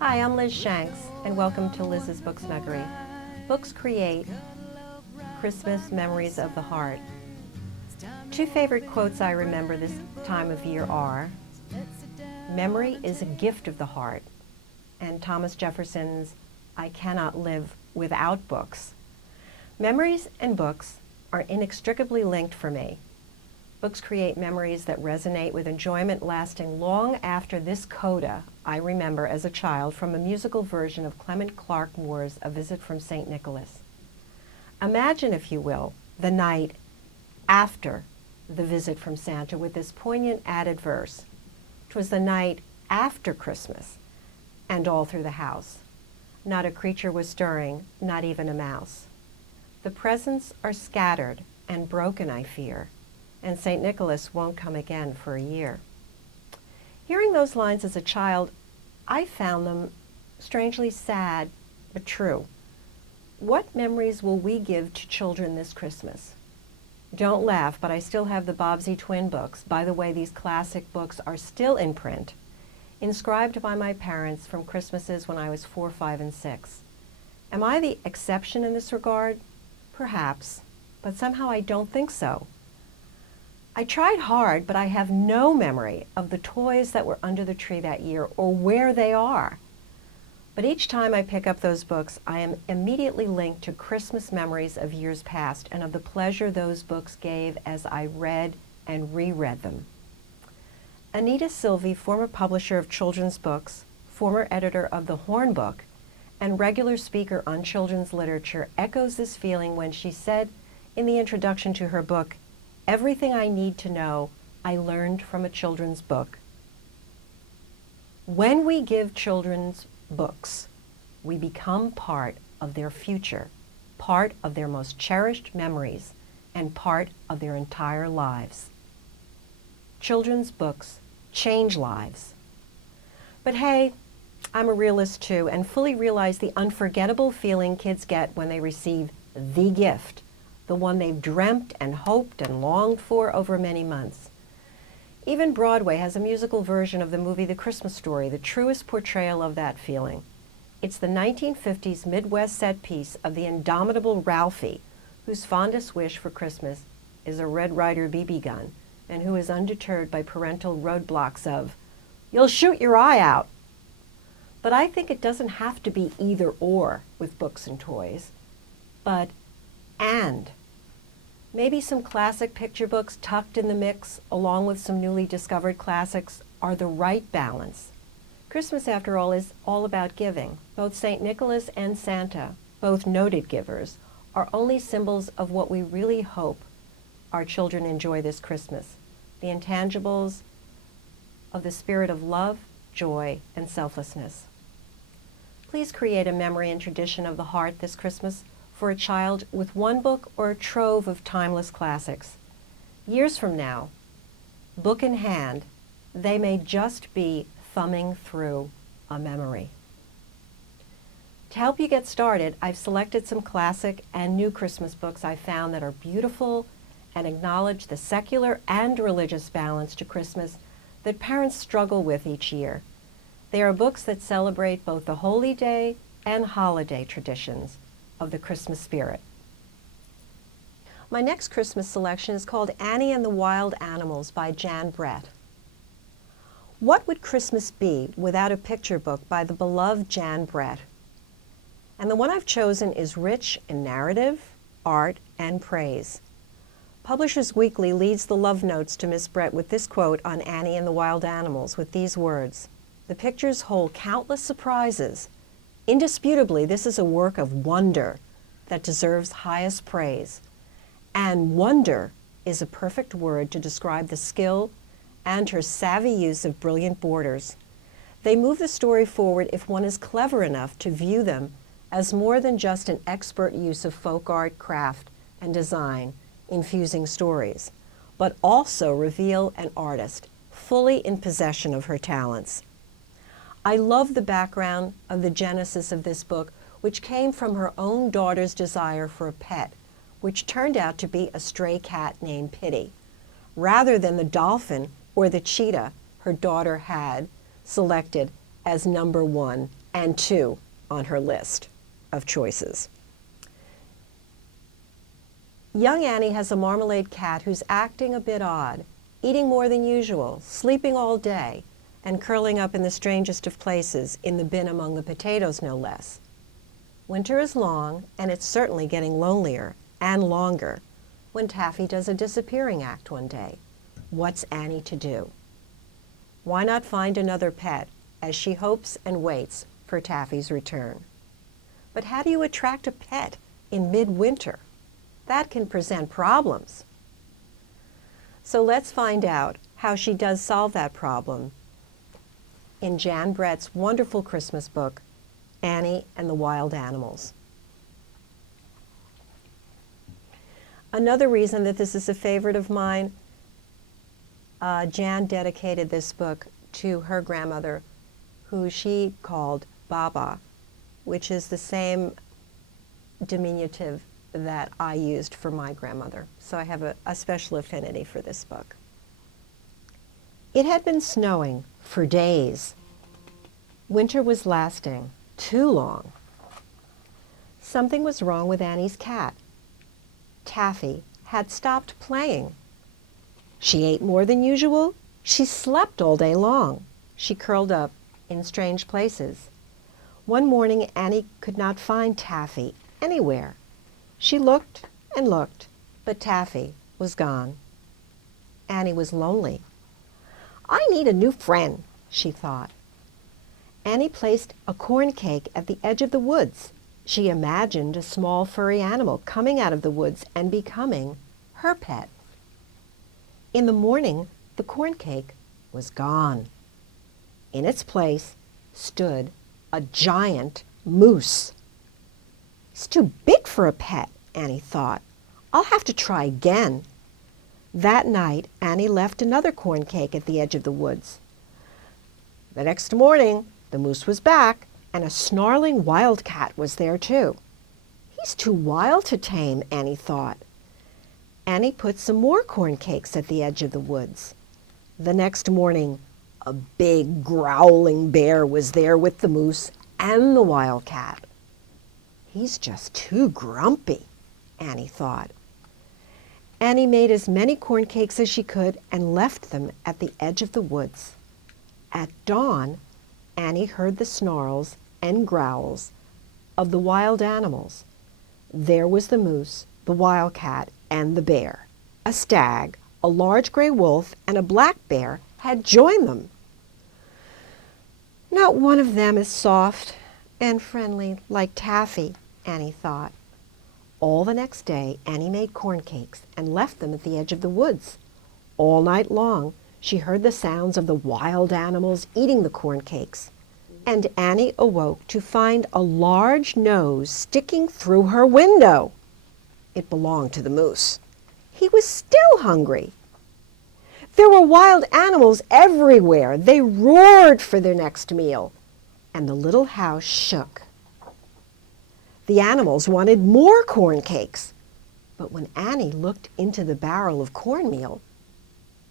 Hi, I'm Liz Shanks, and welcome to Liz's Book Snuggery. Books create Christmas memories of the heart. Two favorite quotes I remember this time of year are, "Memory is a gift of the heart," and Thomas Jefferson's, "I cannot live without books." Memories and books are inextricably linked for me. Books create memories that resonate with enjoyment lasting long after this coda I remember as a child from a musical version of Clement Clarke Moore's A Visit from St. Nicholas. Imagine, if you will, the night after the visit from Santa with this poignant added verse. 'Twas the night after Christmas, and all through the house. Not a creature was stirring, not even a mouse. The presents are scattered and broken, I fear, and St. Nicholas won't come again for a year. Hearing those lines as a child, I found them strangely sad, but true. What memories will we give to children this Christmas? Don't laugh, but I still have the Bobbsey twin books. By the way, these classic books are still in print, inscribed by my parents from Christmases when I was 4, 5, and 6. Am I the exception in this regard? Perhaps, but somehow I don't think so. I tried hard, but I have no memory of the toys that were under the tree that year or where they are. But each time I pick up those books, I am immediately linked to Christmas memories of years past and of the pleasure those books gave as I read and reread them. Anita Silvey, former publisher of children's books, former editor of The Horn Book, and regular speaker on children's literature, echoes this feeling when she said in the introduction to her book, "Everything I need to know, I learned from a children's book." When we give children's books, we become part of their future, part of their most cherished memories, and part of their entire lives. Children's books change lives. But hey, I'm a realist too, and fully realize the unforgettable feeling kids get when they receive the gift, the one they've dreamt and hoped and longed for over many months. Even Broadway has a musical version of the movie The Christmas Story, the truest portrayal of that feeling. It's the 1950s Midwest set piece of the indomitable Ralphie, whose fondest wish for Christmas is a Red Ryder BB gun, and who is undeterred by parental roadblocks of, "You'll shoot your eye out." But I think it doesn't have to be either or with books and toys, but and. Maybe some classic picture books tucked in the mix, along with some newly discovered classics, are the right balance. Christmas, after all, is all about giving. Both St. Nicholas and Santa, both noted givers, are only symbols of what we really hope our children enjoy this Christmas, the intangibles of the spirit of love, joy, and selflessness. Please create a memory and tradition of the heart this Christmas for a child with one book or a trove of timeless classics. Years from now, book in hand, they may just be thumbing through a memory. To help you get started, I've selected some classic and new Christmas books I found that are beautiful and acknowledge the secular and religious balance to Christmas that parents struggle with each year. They are books that celebrate both the holy day and holiday traditions of the Christmas spirit. My next Christmas selection is called Annie and the Wild Animals by Jan Brett. What would Christmas be without a picture book by the beloved Jan Brett? And the one I've chosen is rich in narrative, art, and praise. Publishers Weekly leads the love notes to Miss Brett with this quote on Annie and the Wild Animals with these words, "The pictures hold countless surprises. Indisputably, this is a work of wonder that deserves highest praise. And wonder is a perfect word to describe the skill and her savvy use of brilliant borders. They move the story forward if one is clever enough to view them as more than just an expert use of folk art, craft, and design, infusing stories, but also reveal an artist fully in possession of her talents." I love the background of the genesis of this book, which came from her own daughter's desire for a pet, which turned out to be a stray cat named Pitty, rather than the dolphin or the cheetah her daughter had selected as number one and 2 on her list of choices. Young Annie has a marmalade cat who's acting a bit odd, eating more than usual, sleeping all day, and curling up in the strangest of places, in the bin among the potatoes no less. Winter is long, and it's certainly getting lonelier and longer when Taffy does a disappearing act one day. What's Annie to do? Why not find another pet as she hopes and waits for Taffy's return? But how do you attract a pet in midwinter? That can present problems. So let's find out how she does solve that problem in Jan Brett's wonderful Christmas book, Annie and the Wild Animals. Another reason that this is a favorite of mine, Jan dedicated this book to her grandmother, who she called Baba, which is the same diminutive that I used for my grandmother. So I have a special affinity for this book. It had been snowing for days. Winter was lasting too long. Something was wrong with Annie's cat. Taffy had stopped playing. She ate more than usual. She slept all day long. She curled up in strange places. One morning, Annie could not find Taffy anywhere. She looked and looked, but Taffy was gone. Annie was lonely. I need a new friend, she thought. Annie placed a corn cake at the edge of the woods. She imagined a small furry animal coming out of the woods and becoming her pet. In the morning, the corn cake was gone. In its place stood a giant moose. It's too big for a pet, Annie thought. I'll have to try again. That night, Annie left another corn cake at the edge of the woods. The next morning, the moose was back, and a snarling wildcat was there too. He's too wild to tame, Annie thought. Annie put some more corn cakes at the edge of the woods. The next morning, a big growling bear was there with the moose and the wildcat. He's just too grumpy, Annie thought. Annie made as many corn cakes as she could and left them at the edge of the woods. At dawn, Annie heard the snarls and growls of the wild animals. There was the moose, the wildcat, and the bear. A stag, a large gray wolf, and a black bear had joined them. Not one of them is soft and friendly like Taffy, Annie thought. All the next day, Annie made corn cakes and left them at the edge of the woods. All night long, she heard the sounds of the wild animals eating the corn cakes. And Annie awoke to find a large nose sticking through her window. It belonged to the moose. He was still hungry. There were wild animals everywhere. They roared for their next meal, and the little house shook. The animals wanted more corn cakes, but when Annie looked into the barrel of cornmeal,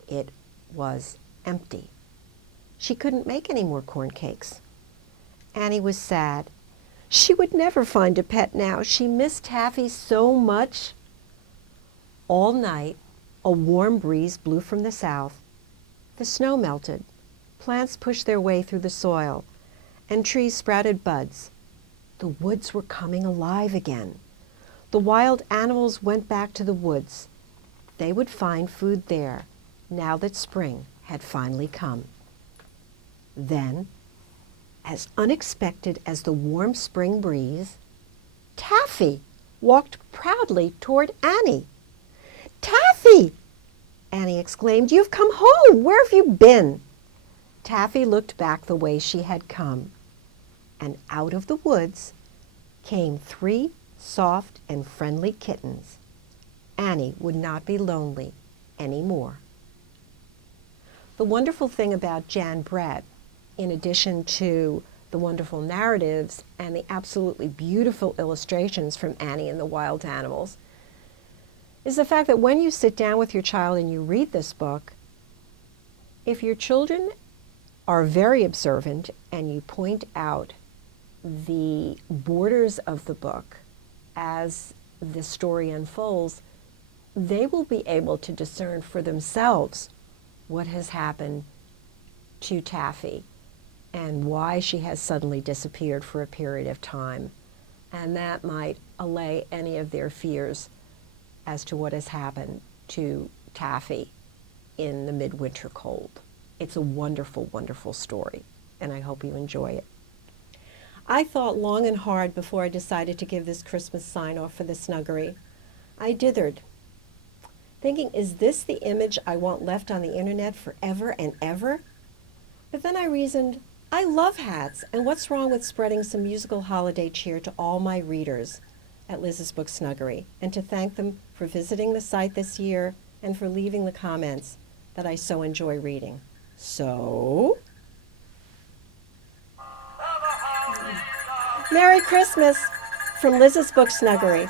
it was empty. She couldn't make any more corn cakes. Annie was sad. She would never find a pet now. She missed Taffy so much. All night, a warm breeze blew from the south. The snow melted. Plants pushed their way through the soil, and trees sprouted buds. The woods were coming alive again. The wild animals went back to the woods. They would find food there, now that spring had finally come. Then, as unexpected as the warm spring breeze, Taffy walked proudly toward Annie. Taffy! Annie exclaimed, "You've come home! Where have you been?" Taffy looked back the way she had come, and out of the woods came 3 soft and friendly kittens. Annie would not be lonely anymore. The wonderful thing about Jan Brett, in addition to the wonderful narratives and the absolutely beautiful illustrations from Annie and the Wild Animals, is the fact that when you sit down with your child and you read this book, if your children are very observant and you point out the borders of the book, as the story unfolds, they will be able to discern for themselves what has happened to Taffy and why she has suddenly disappeared for a period of time. And that might allay any of their fears as to what has happened to Taffy in the midwinter cold. It's a wonderful, wonderful story, and I hope you enjoy it. I thought long and hard before I decided to give this Christmas sign-off for the Snuggery. I dithered, thinking, is this the image I want left on the internet forever and ever? But then I reasoned, I love hats, and what's wrong with spreading some musical holiday cheer to all my readers at Liz's Book Snuggery, and to thank them for visiting the site this year and for leaving the comments that I so enjoy reading. So, Merry Christmas from Liz's Book Snuggery.